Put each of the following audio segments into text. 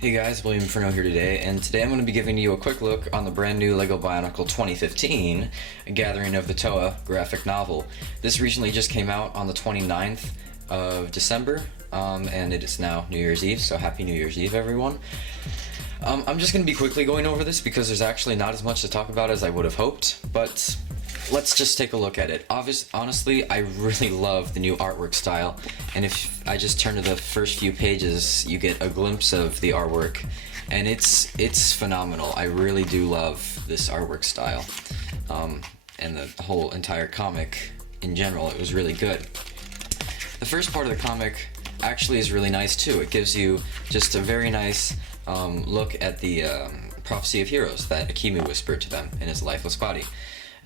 Hey guys, William Furno here today, and today I'm going to be giving you a quick look on the brand new LEGO Bionicle 2015, A Gathering of the Toa-Graphic novel. This recently just came out on the 29th of December, and it is now New Year's Eve, so Happy New Year's Eve everyone. I'm just going to be quickly going over this because there's actually not as much to talk about as I would have hoped, but let's just take a look at it. Honestly, I really love the new artwork style, and if I just turn to the first few pages, you get a glimpse of the artwork, and it's phenomenal. I really do love this artwork style, and the whole entire comic in general. It was really good. The first part of the comic actually is really nice too. It gives you just a very nice look at the prophecy of heroes that Akimu whispered to them in his lifeless body.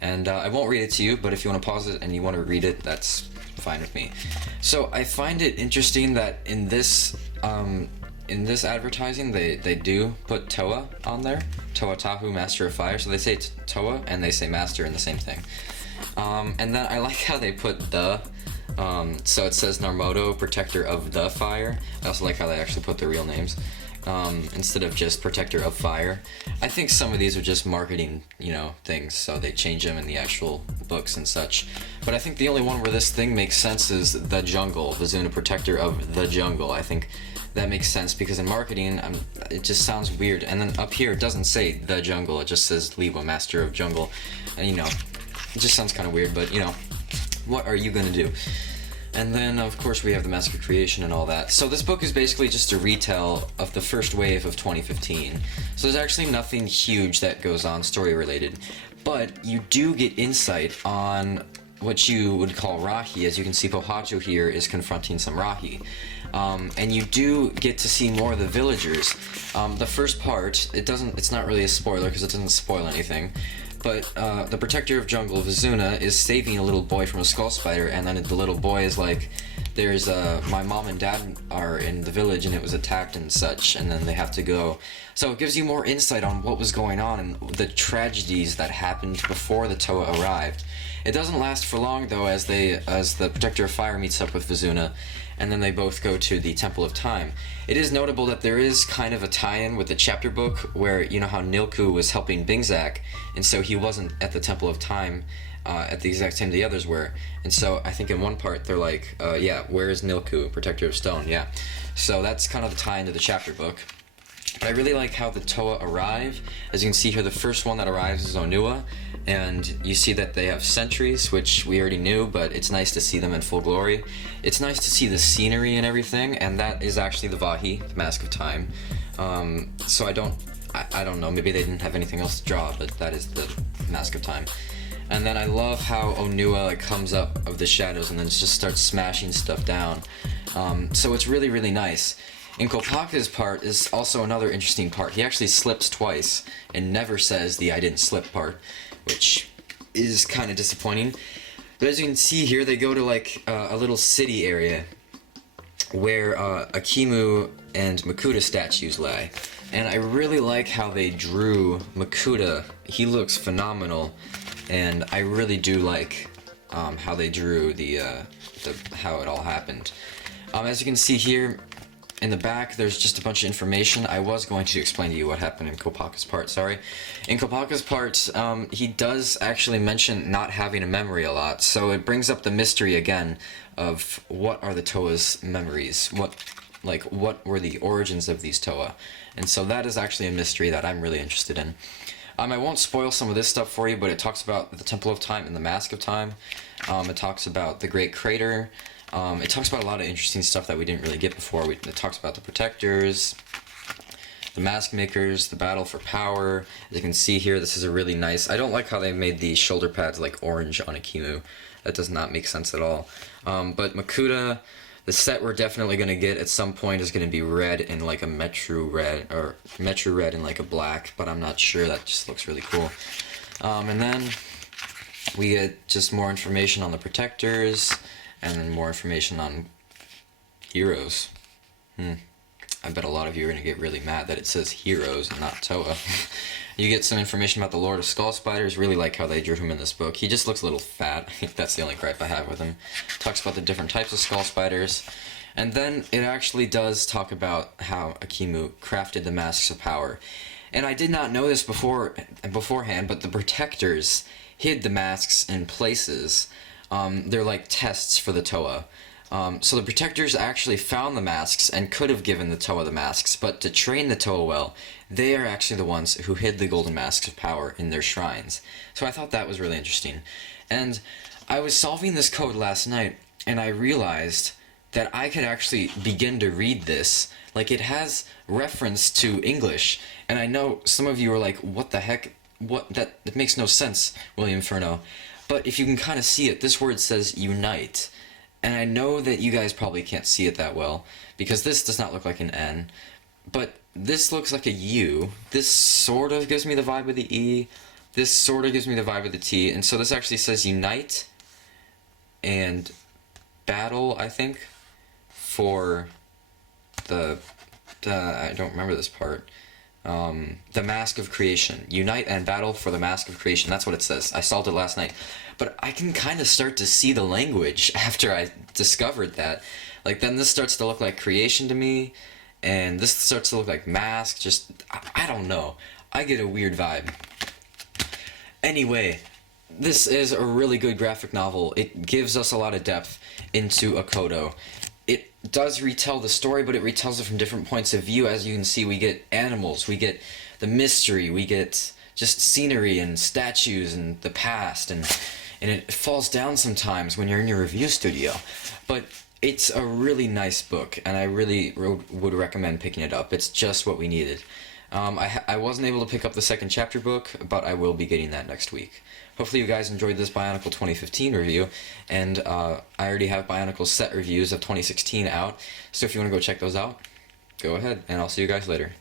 And I won't read it to you, but if you want to pause it and you want to read it, that's fine with me. So I find it interesting that in this advertising, they do put Toa on there. Toa Tahu, Master of Fire. So they say Toa and they say Master in the same thing. And then I like how they put the. So it says Narmoto, Protector of the Fire. I also like how they actually put their real names. Instead of just Protector of Fire. I think some of these are just marketing, things, so they change them in the actual books and such. But I think the only one where this thing makes sense is the Jungle, Vizuna, Protector of the Jungle. I think that makes sense because in marketing, it just sounds weird. And then up here, it doesn't say the Jungle, it just says Liwa, Master of Jungle. And it just sounds kind of weird, but what are you gonna do? And then, of course, we have the Mask of Creation and all that. So this book is basically just a retell of the first wave of 2015. So there's actually nothing huge that goes on story-related. But you do get insight on what you would call Rahi. As you can see, Pohacho here is confronting some Rahi. And you do get to see more of the villagers. The first part, it's not really a spoiler because it doesn't spoil anything. But the Protector of Jungle, Vizuna, is saving a little boy from a skull spider, and then the little boy is like, there's my mom and dad are in the village and it was attacked and such, and then they have to go. So it gives you more insight on what was going on and the tragedies that happened before the Toa arrived. It doesn't last for long though, as the Protector of Fire meets up with Vizuna, and then they both go to the Temple of Time. It is notable that there is kind of a tie-in with the chapter book where you know how Nilku was helping Bingzak, and so he wasn't at the Temple of Time at the exact time the others were. And so I think in one part they're like, yeah, where is Nilku, Protector of Stone? Yeah. So that's kind of the tie into the chapter book. But I really like how the Toa arrive. As you can see here, the first one that arrives is Onua, and you see that they have sentries, which we already knew, but it's nice to see them in full glory. It's nice to see the scenery and everything, and that is actually the Vahi, the Mask of Time. So I don't know, maybe they didn't have anything else to draw, but that is the Mask of Time. And then I love how Onua comes up of the shadows and then just starts smashing stuff down. So it's really, really nice. In Kopaka's part is also another interesting part. He actually slips twice and never says the I didn't slip part, which is kind of disappointing. But as you can see here, they go to like a little city area where Akimu and Makuta statues lie. And I really like how they drew Makuta. He looks phenomenal, and I really do like how they drew how it all happened. As you can see here, in the back, there's just a bunch of information. I was going to explain to you what happened in Kopaka's part, sorry. In Kopaka's part, he does actually mention not having a memory a lot, so it brings up the mystery again of what are the Toa's memories? What were the origins of these Toa? And so that is actually a mystery that I'm really interested in. I won't spoil some of this stuff for you, but it talks about the Temple of Time and the Mask of Time. It talks about the Great Crater. It talks about a lot of interesting stuff that we didn't really get before. It talks about the Protectors, the Mask Makers, the Battle for Power. As you can see here, this is a really nice... I don't like how they made the shoulder pads like orange on Akimu. That does not make sense at all. But Makuta, the set we're definitely going to get at some point is going to be red in like a Metru red, or Metru red in like a black, but I'm not sure. That just looks really cool. And then we get just more information on the Protectors, and then more information on heroes. I bet a lot of you are going to get really mad that it says heroes and not Toa. You get some information about the Lord of Skull Spiders. Really like how they drew him in this book. He just looks a little fat. I think that's the only gripe I have with him. Talks about the different types of skull spiders. And then it actually does talk about how Akimu crafted the masks of power. And I did not know this beforehand, but the protectors hid the masks in places. They're like tests for the Toa. So the protectors actually found the masks and could have given the Toa the masks, but to train the Toa well, they are actually the ones who hid the golden masks of power in their shrines. So I thought that was really interesting. And I was solving this code last night, and I realized that I could actually begin to read this. Like, it has reference to English, and I know some of you are like, what the heck? That makes no sense, William Furno. But if you can kind of see it, this word says unite. And I know that you guys probably can't see it that well, because this does not look like an N, but this looks like a U. This sort of gives me the vibe of the E. This sort of gives me the vibe of the T. And so this actually says unite and battle, I think, for the I don't remember this part. The Mask of Creation. Unite and battle for the Mask of Creation. That's what it says. I solved it last night. But I can kind of start to see the language after I discovered that. Like, then this starts to look like creation to me, and this starts to look like mask. Just, I don't know. I get a weird vibe. Anyway, this is a really good graphic novel. It gives us a lot of depth into Akodo. It does retell the story, but it retells it from different points of view. As you can see, we get animals, we get the mystery, we get just scenery and statues and the past, and it falls down sometimes when you're in your review studio. But it's a really nice book, and I really would recommend picking it up. It's just what we needed. I wasn't able to pick up the second chapter book, but I will be getting that next week. Hopefully you guys enjoyed this Bionicle 2015 review, and I already have Bionicle set reviews of 2016 out, so if you want to go check those out, go ahead, and I'll see you guys later.